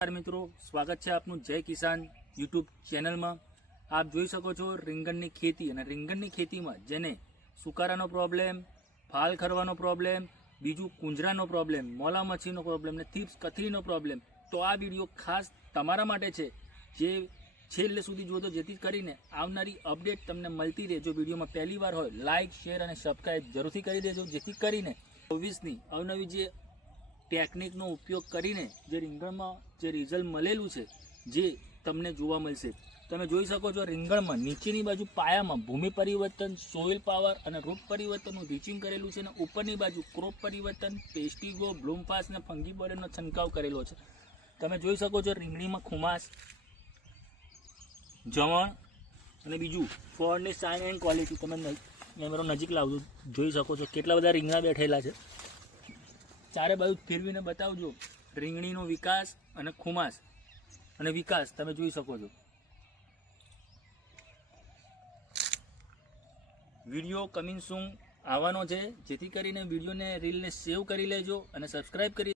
મિત્રો, સ્વાગત છે આપનું જય કિસાન યુટ્યુબ ચેનલમાં। આપ જોઈ શકો છો રીંગણની ખેતી, અને રીંગણની ખેતીમાં જેને સુકારાનો પ્રોબ્લેમ, ફાલ ખરવાનો પ્રોબ્લેમ, બીજું કુંજરાનો પ્રોબ્લેમ, મોલા મચ્છીનો પ્રોબ્લેમ ને થીપ્સ કથરીનો પ્રોબ્લેમ, તો આ વિડીયો ખાસ તમારા માટે છે, જે છેલ્લે સુધી જોજો, જેથી કરીને આવનારી અપડેટ તમને મળતી રહે। જો વિડીયોમાં પહેલી વાર હોય, લાઇક, શેર અને સબસ્ક્રાઈબ જરૂરથી કરી દેજો, જેથી કરીને 24ની અવનવી જે ટેકનિકનો ઉપયોગ કરીને જે રીંગણમાં જે રિઝલ્ટ મળેલું છે જે તમને જોવા મળશે। તમે જોઈ શકો છો રીંગણમાં નીચેની બાજુ પાયામાં ભૂમિ પરિવર્તન, સોઇલ પાવર અને રૂટ પરિવર્તનનું રીચિંગ કરેલું છે, અને ઉપરની બાજુ ક્રોપ પરિવર્તન, પેસ્ટિગો, બ્લૂમફાસ અને ફંગીબોર્ડનો છંટકાવ કરેલો છે। તમે જોઈ શકો છો રીંગણીમાં ખુમાસ, જવણ અને બીજું ફળની સાઇન એન્ડ ક્વોલિટી તમે કેમેરો નજીક લાવજો, જોઈ શકો છો કેટલા બધા રીંગણા બેઠેલા છે। ચારે બાજુ ફેરવીને બતાવજો રીંગણીનો વિકાસ અને ખુમાસ અને વિકાસ તમે જોઈ શકો છો। વિડીયો કમિંગ સૂન આવવાનો છે, જેથી કરીને વિડીયોને રીલને સેવ કરી લેજો અને સબસ્ક્રાઈબ કરી